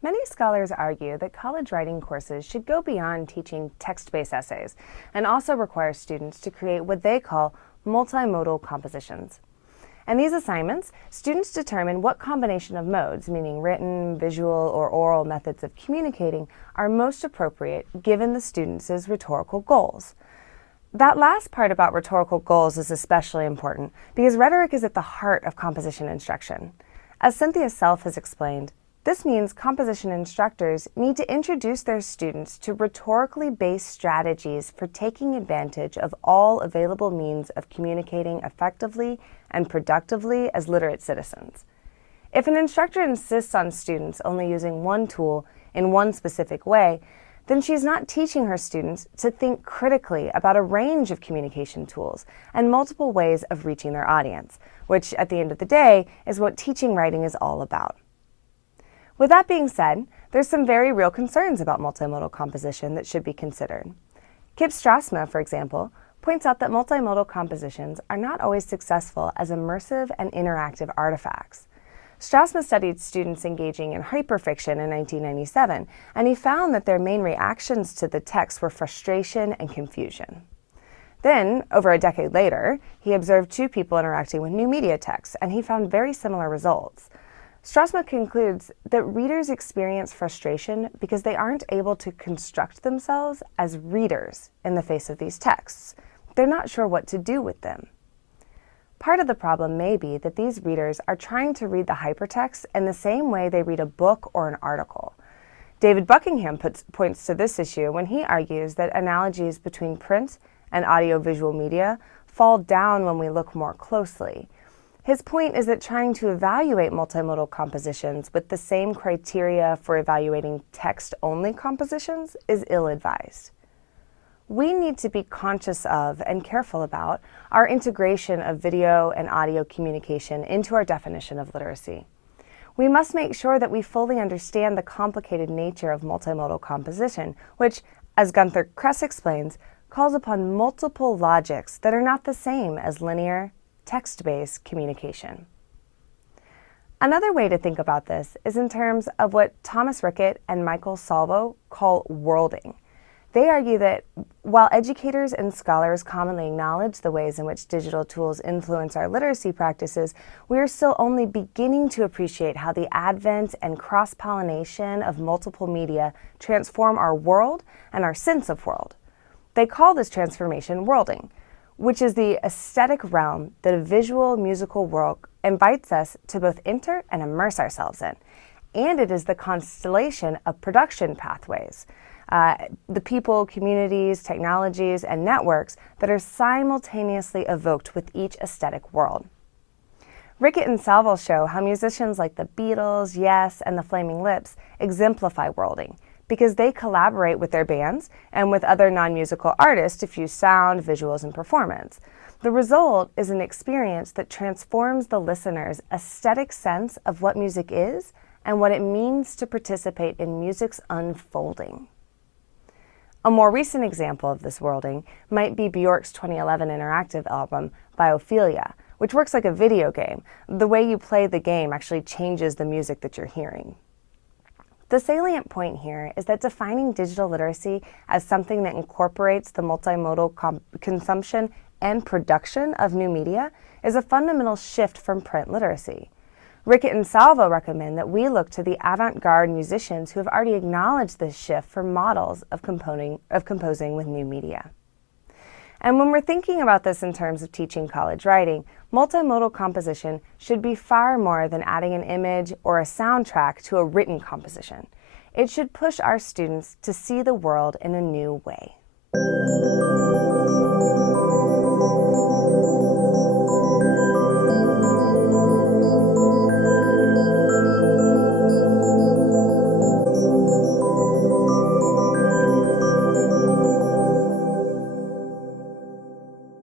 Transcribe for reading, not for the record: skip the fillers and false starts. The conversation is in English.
Many scholars argue that college writing courses should go beyond teaching text-based essays and also require students to create what they call multimodal compositions. In these assignments, students determine what combination of modes, meaning written, visual, or oral methods of communicating, are most appropriate given the students' rhetorical goals. That last part about rhetorical goals is especially important because rhetoric is at the heart of composition instruction. As Cynthia Self has explained, this means composition instructors need to introduce their students to rhetorically based strategies for taking advantage of all available means of communicating effectively and productively as literate citizens. If an instructor insists on students only using one tool in one specific way, then she's not teaching her students to think critically about a range of communication tools and multiple ways of reaching their audience, which at the end of the day is what teaching writing is all about. With that being said, there's some very real concerns about multimodal composition that should be considered. Kip Strassma, for example, points out that multimodal compositions are not always successful as immersive and interactive artifacts. Strassma studied students engaging in hyperfiction in 1997, and he found that their main reactions to the text were frustration and confusion. Then, over a decade later, he observed two people interacting with new media texts, and he found very similar results. Strassma concludes that readers experience frustration because they aren't able to construct themselves as readers in the face of these texts. They're not sure what to do with them. Part of the problem may be that these readers are trying to read the hypertext in the same way they read a book or an article. David Buckingham points to this issue when he argues that analogies between print and audiovisual media fall down when we look more closely. His point is that trying to evaluate multimodal compositions with the same criteria for evaluating text-only compositions is ill-advised. We need to be conscious of and careful about our integration of video and audio communication into our definition of literacy. We must make sure that we fully understand the complicated nature of multimodal composition, which, as Gunther Kress explains, calls upon multiple logics that are not the same as linear, text-based communication. Another way to think about this is in terms of what Thomas Rickett and Michael Salvo call worlding. They argue that while educators and scholars commonly acknowledge the ways in which digital tools influence our literacy practices, we are still only beginning to appreciate how the advent and cross-pollination of multiple media transform our world and our sense of world. They call this transformation worlding, which is the aesthetic realm that a visual musical work invites us to both enter and immerse ourselves in. And it is the constellation of production pathways, the people, communities, technologies, and networks that are simultaneously evoked with each aesthetic world. Rickett and Salvo show how musicians like the Beatles, Yes, and the Flaming Lips exemplify worlding, because they collaborate with their bands and with other non-musical artists to fuse sound, visuals, and performance. The result is an experience that transforms the listener's aesthetic sense of what music is and what it means to participate in music's unfolding. A more recent example of this worlding might be Bjork's 2011 interactive album, Biophilia, which works like a video game. The way you play the game actually changes the music that you're hearing. The salient point here is that defining digital literacy as something that incorporates the multimodal consumption and production of new media is a fundamental shift from print literacy. Rickett and Salvo recommend that we look to the avant-garde musicians who have already acknowledged this shift for models of composing with new media. And when we're thinking about this in terms of teaching college writing, multimodal composition should be far more than adding an image or a soundtrack to a written composition. It should push our students to see the world in a new way.